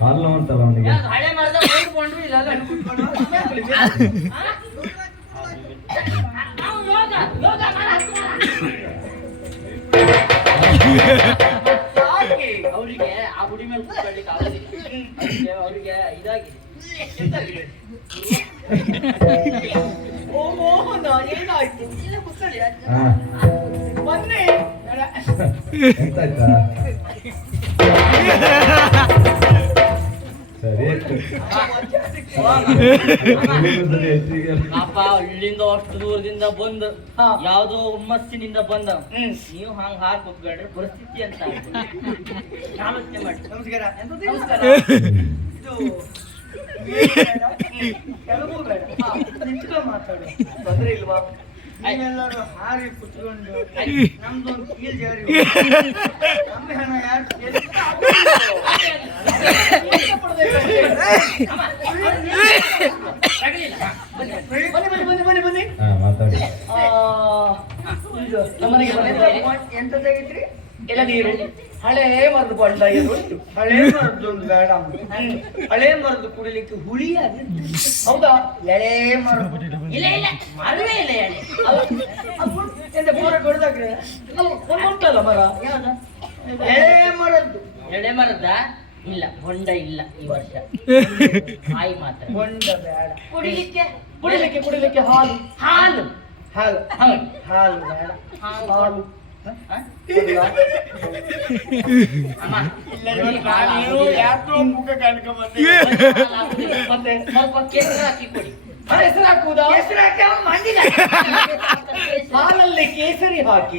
ಕಾಲ ಉಂಟಲ್ಲ ಅವನಿಗೆ ಹಳೆ ಮರದ ಅವರಿಗೆ ಆ ಗುಡಿ ಮೇಲೆ ಕೂತ್ಕೊಳ್ಳಿಕ್ಕೆ ಆಗೋದಿಲ್ಲ. ಅವರಿಗೆ ಇದಾಗಿದೆ. ಓ ಮೋಹನ ಏನಾಯ್ತು? ಇಲ್ಲ ಕೂತ್ಕೊಳ್ಳಿ ಬನ್ನಿ. ಎಂತಾಯ್ತಾ ಸರಿ ಪಾಪ ಅಲ್ಲಿಂದ ಅಷ್ಟು ದೂರದಿಂದ ಬಂದು ಯಾವ್ದೋ ಹುಮ್ಮಸ್ಸಿನಿಂದ ಬಂದ ನೀವು ಹಂಗ ಹಾರ್ ಕೂತ್ಕೊಂಡ್ರೆ ಪರಿಸ್ಥಿತಿ ಅಂತ ಆಲೋಚನೆ ಮಾಡಿ. ನಮಸ್ಕಾರ. ನಮಸ್ಕಾರ. ಇದು ಕೆಲವು ಬೇಡ, ನಿಂತ್ಕೊಂಡು ಮಾತಾಡು, ತೊಂದ್ರೆ ಇಲ್ವಾ? ನೀವೆಲ್ಲರೂ ಹಾರಿ ಕುತ್ಕೊಂಡು ನಮ್ದೊಂದು ಕೀಲ್ ಜಾರಿ ನಮ್ಮ ಹಣ ಯಾರು ಬನ್ನಿ ಬನ್ನಿ ಮಾತಾಡಿ. ನಮ್ಮನೆಗೆ ಎಂತ ತೆಗಿದ್ರಿ? ಎಲ್ಲ ನೀರು ಹಳೆ ಮರದ ಬಣ್ಣ ಉಂಟು. ಹಳೆ ಮರದ್ದೊಂದು ಬೇಡ, ಹಳೆ ಮರದ್ದು ಕುಡಿಲಿಕ್ಕೆ ಹುಳಿ ಆಗಿತ್ತು. ಹೌದಾ? ಎಳೆ ಮರದ್ದು ಇಲ್ಲ ಇಲ್ಲ ಮರವೇ ಇಲ್ಲ ಹೇಳಿ. ಎಂತ ಮರ ಕೊಡ್ದಾಗ್ರೆ ಉಂಟಲ್ಲ ಮರ, ಎಳೆ ಮರದ್ದು. ಎಳೆ ಮರದ ಇಲ್ಲ, ಹೊಂಡ ಇಲ್ಲ ಈ ವರ್ಷ. ಹಾಯಿ ಮಾತ್ರ. ಹೊಂಡ ಬೇಡ. ಕುಡಿಲಿಕ್ಕೆ ಕುಡಿಲಿಕ್ಕೆ ಹಾಲು ಹಾಲು ಹಾಲು ಹಾಲು ಬೇಡ. ಹಾಲು ಮತ್ತೆ ಸ್ವಲ್ಪ ಕೇಸರಿ ಹಾಕಿ ಕೊಡಿ. ಹೆಸರು ಹಾಕುವುದಾ? ಹಾಲಲ್ಲಿ ಕೇಸರಿ ಹಾಕಿ.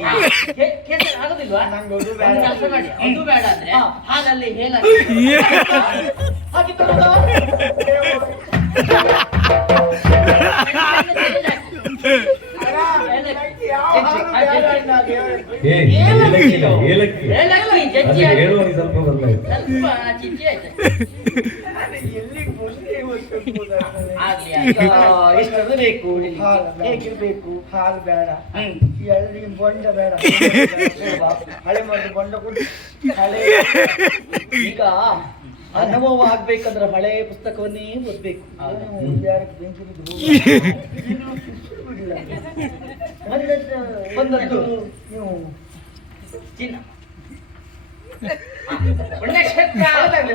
ಕೇಸರಿ ಆಗುದಿಲ್ವಾ? ನಂಗೆ ಅದು ಒಂದ್ ಬೇಡ. ಕೆಲಸ ಮಾಡಿ, ಅದು ಬೇಡ ಅಂದ್ರೆ ಹಾಲಲ್ಲಿ ಹೇಳ ಹಾಕಿ ತರೋದಾ? ಏಲಕ್ಕಿ ಹೇಳುವಾಗ ಸ್ವಲ್ಪ ಬದಲಾಯಿತು. ಸ್ವಲ್ಪ ಚಿಚ್ಚಿ ಆಯ್ತು. ಎಷ್ಟದು ಬೇಕು? ಹೇಗಿರ್ಬೇಕು? ಹಾಲು ಬೇಡ, ಎಳ್ಳಿನ ಬೊಂಡ ಬೇಡ. ಹಳೆ ಮಾಡಿ ಬೊಂಡ ಕೊಟ್ಟು ಹಳೆ. ಈಗ ಅನುಭವ ಆಗ್ಬೇಕಂದ್ರೆ ಹಳೆ ಪುಸ್ತಕವನ್ನೇ ಓದ್ಬೇಕು. ಬಂದದ್ದು ನೀವು ಚಿನ್ನ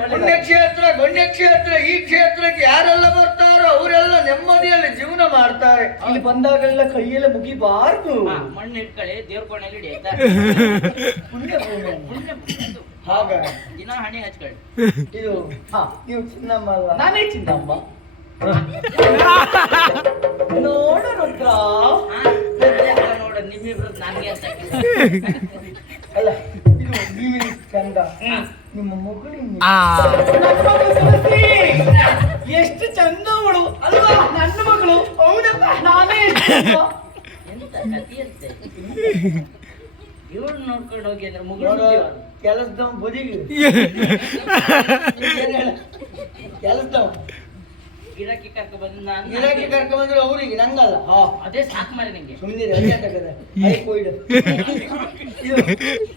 ಪುಣ್ಯಕ್ಷೇತ್ರ. ಈ ಕ್ಷೇತ್ರಕ್ಕೆ ಯಾರೆಲ್ಲ ಬರ್ತಾರೋ ಅವರೆಲ್ಲ ನೆಮ್ಮದಿಯಲ್ಲಿ ಜೀವನ ಮಾಡ್ತಾರೆ. ಇಲ್ಲಿ ಬಂದಾಗೆಲ್ಲ ಕೈಯೆಲ್ಲ ಮುಗಿಬಾರ್ದು. ಮಣ್ಣು ಇಟ್ಕೊಳ್ಳಿ, ದೇವ್ರ ಕೋಣೆಯಲ್ಲಿ ಇಡಿ ಆಯ್ತಾ? ಪುಣ್ಯ ಅದು. ಹಾಗ ದಿನ ಹಣೆ ಹಚ್ಕೊಳ್ಳಿ. ಇದು ನೀವು ಚಿನ್ನಮ್ಮ ಅಲ್ವಾ? ನಾನೇ ಚಿನ್ನಮ್ಮ. ನೋಡು ರುದ್ರ. ನೋಡ ನಿಮ್ಮಿಬ್ರು ನನ್ಗೆ ಅಂತ ಅಲ್ಲ, ಇದು ನೀವೇ ಚಂದ. ನಿಮ್ಮ ಮಗಳು ಎಷ್ಟು ಚಂದ ಅವಳು ಅಲ್ವಾ? ನನ್ನ ಮಗಳು. ಹೌದಪ್ಪ, ನಾನೇ ಎಂತ ಕಥೆ ಅಂತೆ. ಇವಳು ನೋಡ್ಕೊಂಡು ಹೋಗಿ ಅಂದ್ರೆ ಮುಗಿದ ಕೆಲಸದವ ಬದಿಗೆ ಕೆಲಸದವ ಗಿರಾಕಿ ಕರ್ಕ ಬಂದು ನಾನು ಗಿರಾಕಿ ಕರ್ಕೊಂಡ್ಬಂದ್ರೆ ಅವ್ರಿಗೆ, ನಂಗಲ್ಲ. ಅದೇ ಸಾಕು ಮಾರಿ ನಿಂಗೆ. ಸುಮ್ಮನೆ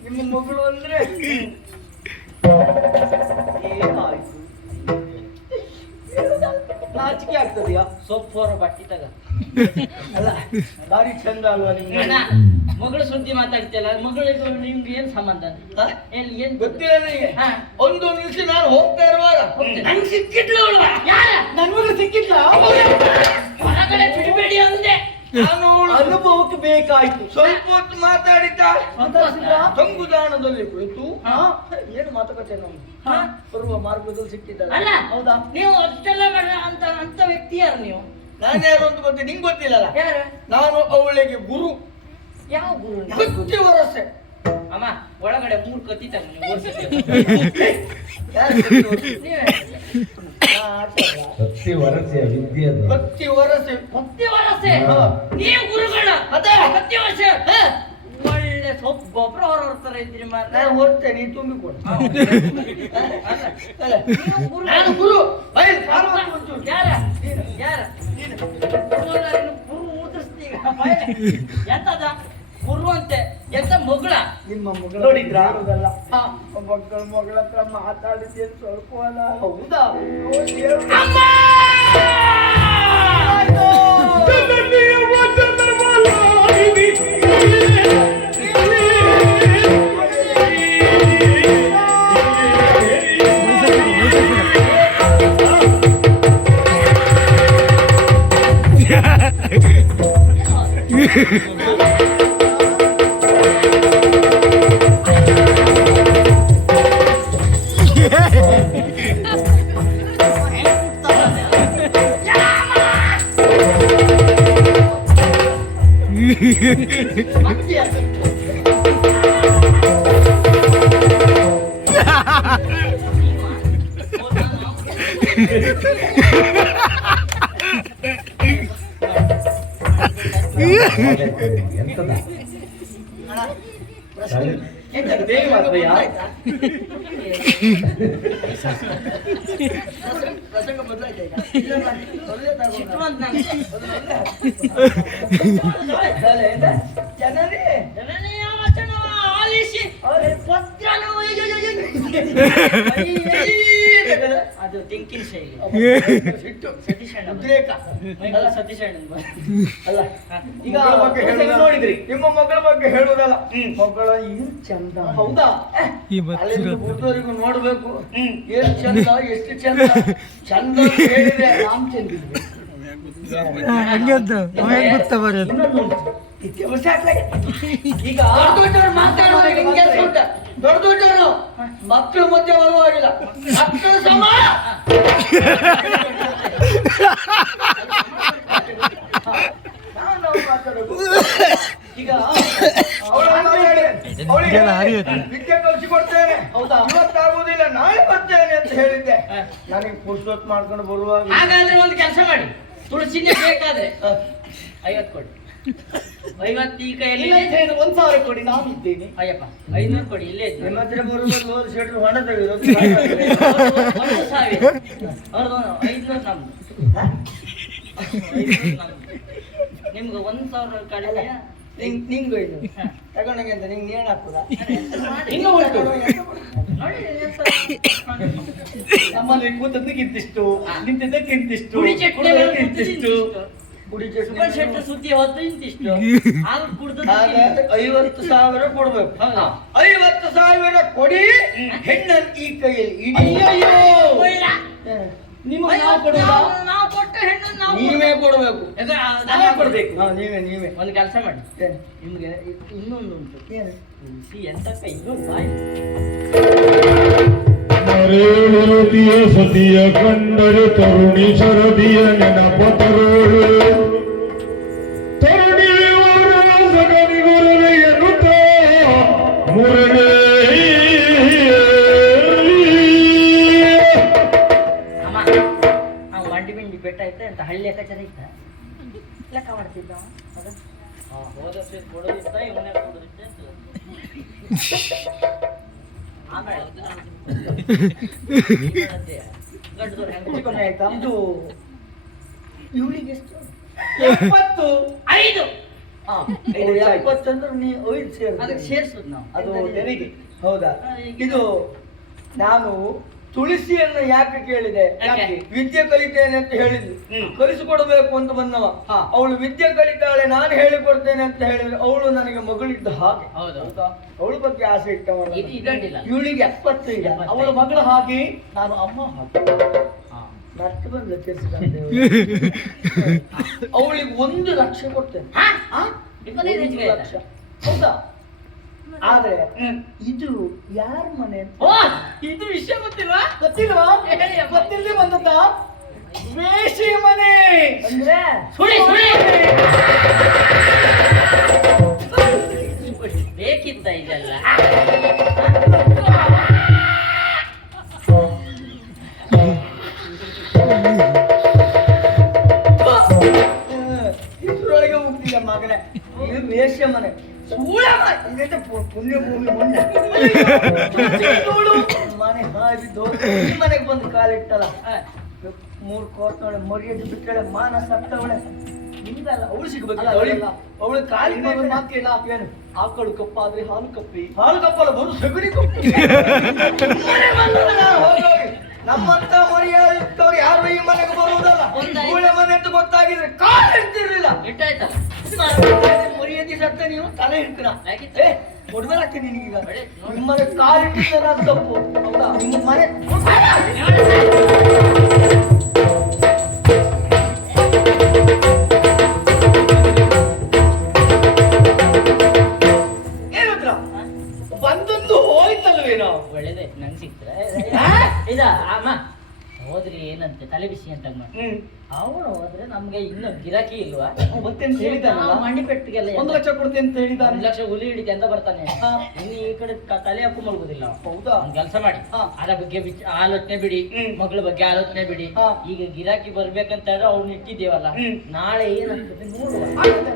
ನಿಮ್ಮ ಮಗಳು ಅಂದ್ರೆ ಏನಾಯ್ತು? ನಾಚಿಕೆ ಆಗ್ತದೆಯಾ? ಸೊಪ್ಪೋರ ಬಟ್ಟಿ ತಗ. ಅಲ್ಲ, ಭಾರಿ ಚಂದ ಅಲ್ವಾ ನಿಮ್ಗೆ? ಅಣ್ಣ, ಮಗಳು ಸುದ್ದಿ ಮಾತಾಡ್ತಿಯಲ್ಲ, ಮಗಳಿಗೂ ನಿಮ್ಗೆ ಏನ್ ಸಂಬಂಧ? ಏನ್ ಗೊತ್ತಿಲ್ಲ ನನಗೆ. ಒಂದು ನಿಮಿಷ ನಾನು ಹೋಗ್ತಾ ಇರುವಾಗ ನಂಗೆ ಸಿಕ್ಕಿದ್ಲು ಅವಳು. ಯಾರ? ನನ್ಗೂ ಸಿಕ್ಕಿದ್ಲ? ಹೊರಗಡೆ ಬಿಡಬೇಡಿ ಅಂದೆ. ನಾನು ಅನುಭವಕ್ಕೆ ಬೇಕಾಯ್ತು. ಸ್ವಲ್ಪ ಹೊತ್ತು ಮಾತಾಡಿದ್ದ, ತಂಗುದಾಣದಲ್ಲಿ ಕುಳಿತು ಏನು ಮಾತುಕತೆ ನಮ್ದು ಬರುವ ಮಾರ್ಗದಲ್ಲಿ ಸಿಕ್ಕಿದ್ದಲ್ಲ. ಅಲ್ಲ, ಹೌದಾ? ನೀವು ಅಷ್ಟೆಲ್ಲ ಮಾಡ ಅಂತ ವ್ಯಕ್ತಿ ಯಾರು ನೀವು? ನಾನು ಯಾರು ಅಂತ ಗೊತ್ತಿಲ್ಲ, ನಿಂಗೆ ಗೊತ್ತಿಲ್ಲಲ್ಲ? ಯಾರು? ನಾನು ಅವಳಿಗೆ ಗುರು. ಯಾವ ಗುರು? ಕತ್ತಿ ವರಸೆ. ಅಮ್ಮ, ಒಳಗಡೆ 3 ಕತ್ತಿ ತಗ ಕತ್ತಿ ವರಸೆಯ ವಿದ್ಯೆ ಅದು. ಕತ್ತಿ ವರಸೆ. ಕತ್ತಿ ವರಸೆ. ನೀವು ಗುರುಗಳ ಅದೇ ಕತ್ತಿ ವರಸೆ. ಒಳ್ಳೆ ಸೊಪ್ಪು ಗೊಬ್ಬರ ಹೊರಡ್ತಾರೆ ಇದ್ರಿ ಮಾತ್ರ. ನಾನು ಹೊರ್ತೇನೆ, ನೀನು ತುಂಬಿಕೊಡು. ನೀವು ಗುರು. ನಾನು ಗುರು. ಯಾರ ಯಾರ ಗುರು ಎಂತದ ಬರುವಂತೆ ಎಂತ ಮಗಳ ನಿಮ್ಮ ಮಗಳು ನೋಡಿದ್ರಾ? ಹೇಳುದಲ್ಲ. ಮಗಳ ಹತ್ರ ಮಾತಾಡಿದ್ದೆ ಸ್ವಲ್ಪ ಅಲ್ಲ. ಹೌದಾ? ಎಂತದ ಪ್ರಸಂಗ ಬದಲಾಯ್ತಾ ಈಗ? ಜನರೇ ಅದು ತೆಂಕಿನ ಶೈಲಿ ಸಿಟ್ಟು, ಸತೀಶ್ ಅಣ್ಣ ಉದ್ರೇಕ. ಅಲ್ಲ ಸತೀಶ್ ಅಣ್ಣ ಅಲ್ಲ ಈಗ ಮಗಳ ಬಗ್ಗೆ ಹೇಳುದಲ್ಲ. ನೋಡಿದ್ರಿ, ನಿಮ್ಮ ಮಗಳ ಬಗ್ಗೆ ಹೇಳುದಲ್ಲ. ಮಗಳ ಏನು ಚಂದ. ಹೌದಾ? ಅಲ್ಲಿಂದ ಬುದ್ಧವರಿಗೂ ನೋಡ್ಬೇಕು. ಎಷ್ಟು ಚಂದ, ಎಷ್ಟು ಚಂದ. ಚಂದ ಅಂತ ಹೇಳಿದ್ರೆ ನಾಮ್ ಚಂದಿದ್ವಿ. ಇನ್ನೊಂದು ಇತ್ಯ ವರ್ಷ ಆಗ್ಲಾಗೆ. ಈಗ ದೊಡ್ಡವರು ಮಾತಾಡುವಾಗ ನಿಮ್ಗೆ ಕೆಲಸ ಉಂಟ. ದೊಡ್ಡವರು ಮಕ್ಕಳು ಮಧ್ಯೆ ಬರುವಾಗಿಲ್ಲ. ಮಕ್ಕಳು ಸಮ. ನಾವು ಮಾತಾಡೋದು. ಈಗ ಅವಳಿಗೆ ವಿದ್ಯೆ ಕಲಿಸಿಕೊಡ್ತೇನೆ. ಹೌದಾ? ಇವತ್ತಾಗುವುದಿಲ್ಲ, ನಾಳೆ ಬರ್ತೇನೆ ಅಂತ ಹೇಳಿದ್ದೆ. ನನಗೆ ಪುರುಷೋತ್ ಮಾಡ್ಕೊಂಡು ಬರುವಾಗ ಹಾಗಾದ್ರೆ ಒಂದು ಕೆಲಸ ಮಾಡಿ, ತುಳಸಿನ ಬೇಕಾದ್ರೆ 50 ಕೊಡಿ. 50 ಈ ಕೈಯಲ್ಲಿ 1,000 ಕೊಡಿ, ನಾನು ಇದ್ದೇನೆ. ಅಯ್ಯಪ್ಪ 500 ಕೊಡಿ, ಇಲ್ಲೇ ಇದ್ದು ನಿಮ್ಮ ಹತ್ರ ಬರುವುದು ಶೆಟ್ರು ಹಣ ತೆಗೆದು 1,000 ಅವ್ರದ್ದು 500 ನಮ್ದು. 500 ನಮ್ದು. ನಿಮ್ಗೆ 1,000 ಕಡಿಮೆ ನಿಂಗು ಇದು ತಗೊಂಡಂಗೆ ಅಂತ ನಿಂಗೆ ನೇಣು ಹಾಕುದಾ? ಇನ್ನೂ ಉಂಟು. ನೋಡಿ ನಮ್ಮಲ್ಲಿ ಕೂತದ್ದಕ್ಕಿಂತಿಷ್ಟು, ನಿಂತಿದ್ದಕ್ಕಿಂತಿಷ್ಟು, ಪುಡಿ ಚಟ್ನಿ ಇಂತಿಷ್ಟು, ಪುಡಿ ಸುಬ್ಬಣ್ಣ ಶೆಟ್ಟ ಚಟ್ನಿ. ಸುದ್ದಿ ಹೊತ್ತು ಇಂತಿಷ್ಟು ಹಾಲು ಕುಡ್ದು ಹಾಗಾದ್ರೆ 50,000 ಕೊಡ್ಬೇಕು. ಹೌದಾ? 50,000 ಕೊಡಿ, ಹೆಣ್ಣನ್ನು ಈ ಕೈಯಲ್ಲಿ ಅಯ್ಯಯ್ಯೋ ಇಡಿ. ನಿಮಗೆ ನಾವು ಕೊಡುವುದಾ? ನಾವು ಕೊಟ್ಟ ಹೆಣ್ಣನ್ನು ನಾವು ನೀವೇ ಕೊಡಬೇಕು. ನಾವೇ ಕೊಡ್ಬೇಕು. ನೀವೇ ಒಂದು ಕೆಲಸ ಮಾಡಿ, ಏನು? ನಿಮ್ಗೆ ಇನ್ನೊಂದು ಉಂಟು. ಏನು? ತುಳಸಿ ಎಂತಕ್ಕ ಇನ್ನೊಂದು ಬಾಯಿ ಮರೇಳುತಿಯ ಸತಿಯ ಕಂಡರೆ ತರುಣಿ ಶರದಿಯ ನೆನಪ ತರೋಳು ತರುಣಿಯವರ ಸಗನಿಗೊರವೆ ಎನ್ನುತ್ತ ಮುರಳೆ ಅಮ್ಮ ನಾವು ಮಂಡಿ ಬಿಂಡಿ ಬೆಟ್ಟ ಐತೆ ಅಂತ ಹಳ್ಳಿ ಲೆಕ್ಕಾಚಾರ ಇತ್ತ ಲೆಕ್ಕ ಮಾಡ್ತಿದ್ದ ಹೋದ ಕೊಡೋದಿತ್ತ ಇವನೇ ಕೊಡೋದಿತ್ತ ಆಮೇಲೆ ಗಂಡದವ್ರು ಹೆಂಗ್ ಮುಚ್ಕೊಂಡೆ ಆಯ್ತಾ? ಅದು ಇವಳಿಗೆ ಎಷ್ಟು? 5 ಹಾ, ಐದು 70 ಅಂದ್ರೆ ನೀವು 5 ಸೇರಿ ಅದಕ್ಕೆ ಸೇರ್ಸುದು ನಾವು ಅದು ತೆರಿಗೆ. ಹೌದಾ? ಈಗ ಇದು ನಾನು ತುಳಸಿಯನ್ನು ಯಾಕೆ ಕೇಳಿದೆ? ಯಾಕೆ? ವಿದ್ಯೆ ಕಲಿತೇನೆ ಅಂತ ಹೇಳಿದ್ಲು. ಕಲಿಸಿಕೊಡ್ಬೇಕು ಅಂತ ಬಂದವ. ಹಾ. ಅವಳು ವಿದ್ಯೆ ಕಲಿತಾಳೆ, ನಾನು ಹೇಳಿಕೊಡ್ತೇನೆ ಅಂತ ಹೇಳಿದ್ರೆ ಅವಳು ನನಗೆ ಮಗಳಿದ್ದ ಹಾಗೆ. ಹೌದಾ? ಅವಳ ಬಗ್ಗೆ ಆಸೆ ಇಟ್ಟವ. ಇದು ಇದಂಡಿಲ್ಲ. ಇವಳಿಗೆ 75. ಅವಳ ಮಗಳ ಹಾಗೆ, ನಾನು ಅಮ್ಮ ಹಾಗೆ. ನಟ್ಟು ಬಂದ ಅವಳಿಗೆ 1 ಲಕ್ಷ ಕೊಡ್ತೇನೆ. 1 ಲಕ್ಷ. ಹೌದಾ? ಆದ್ರೆ ಇದು ಯಾರ ಮನೆ ಅಂತ ಓ ಇದು ವಿಷಯ ಗೊತ್ತಿಲ್ವಾ? ಗೊತ್ತಿಲ್ವಾ? ಹೇಳಿ ಅಮ್ಮ. ಗೊತ್ತಿಲ್ಲದೆ ಬಂದದ್ದ ವೇಷಿ ಮನೆ ಅಂದ್ರೆ ಸುಳಿ ಬೇಕಿತ್ತ ಇದೆಲ್ಲ ಇದ್ರೊಳಗೆ ಹೋಗ್ತಿಲ್ಲ ಮಗನೇ. ಇದು ವೇಶ್ಯ ಮನೆ. ಇದೆಂತ ಪುಣ್ಯ ಭೂಮಿ ಮೊನ್ನೆ ಮನೆ ಹಾರಿದ್ದು ಈ ಮನೆಗೆ ಬಂದು ಕಾಲಿಟ್ಟಲ್ಲ. 3 ಕೋರ್ಟ್ ನೋಡಿ ಮರ್ಯಾದೆ ಬಿಟ್ಟಳೆ, ಮಾನ ಸತ್ತವಳೆ. ನಿಮ್ದಲ್ಲ ಅವಳು ಸಿಗ್ಬೇಕು ಅಲ್ಲ, ಅವಳಿಗೆ ಅಲ್ಲ. ಅವಳು ಕಾಲಿ ಒಂದು ಮಾತು ಕೇಳ ಏನು? ಆಕಳು ಕಪ್ಪಾದ್ರೆ ಹಾಲು ಕಪ್ಪಿ ಹಾಲು ಕಪ್ಪಲ್ಲ ಬರು ಸಗಣಿ ಕಪ್ಪಿ ಸುಮ್ಮನೆ ಬಂದಲ್ಲ, ಹೋಗಿ ಹೋಗಿ. ನಮ್ಮಂತ ಮರ್ಯಾದವ್ರು ಯಾರು ಈ ಮನೆಗೆ ಬರುವುದಲ್ಲ ಗೊತ್ತಾಯ್ತು. ಗೂಳೆ ಮನೆ ಅಂತ ಗೊತ್ತಾಗಿದ್ರೆ ಕಾಲು ಇರ್ತಿರ್ಲಿಲ್ಲ ಇಟ್ಟಾಯ್ತಲ್ಲ ಮರ್ಯಾದೆ ಸತ್ತ ನೀವು ತಲೆ ಇರ್ತೀರ ಯಾಕಿತ್ತು? ಏ ಕೊಡ್ಬೇಕಂತೀನಿ ನಿನಗೀಗ ಬೇಡ, ನೋಡಿ. ನಿಮ್ಮ ಮನೆ ಕಾಲು ಇಟ್ಟಿದ್ದಾರೆ ಅದು ತಪ್ಪು ಹೌದಾ ನಿಮ್ಮ ಮನೆ ಏನತ್ರ ಬಂದದ್ದು ಹೋಯ್ತಲ್ವೇನೋ ಒಳ್ಳೇದೇ ನಂಗೆ ಸಿಕ್ತಾರೆ ಇದ ಅಮ್ಮ ಹೋದ್ರಿ ಏನಂತೆ ತಲೆ ಬಿಸಿ ಅಂತ ಮಾಡಿ ಅವನು ಹೋದ್ರೆ ನಮ್ಗೆ ಇನ್ನು ಗಿರಾಕಿ ಇಲ್ವಾ ಮತ್ತೆ ಅಂತ ಹೇಳಿದಾನಲ್ಲ ಮಂಡಿ ಪೆಟ್ಟಿಗೆಲ್ಲ 1 ಲಕ್ಷ ಕೊಡ್ತೇನೆ ಅಂತ ಹೇಳಿದಾನೆ 1 ಲಕ್ಷ ಹುಲಿ ಹಿಡಿತೆ ಅಂತ ಬರ್ತಾನೆ ಹಾ. ಇನ್ನು ಈ ಕಡೆ ತಲೆ ಹಾಕು ಮಲ್ಗುದಿಲ್ಲ ಹೌದಾ ಒಂದ್ ಕೆಲಸ ಮಾಡಿ ಹಾ. ಅದ್ರ ಬಗ್ಗೆ ಆಲೋಚನೆ ಬಿಡಿ ಮಗಳ ಬಗ್ಗೆ ಆಲೋಚನೆ ಬಿಡಿ ಹಾ. ಈಗ ಗಿರಾಕಿ ಬರ್ಬೇಕಂತ ಅವ್ನು ಇಟ್ಟಿದ್ದೇವಲ್ಲ ಹ್ಮ್. ನಾಳೆ ಏನಾಗ್ತದೆ ನೋಡುವ ಆಗ್ತದೆ.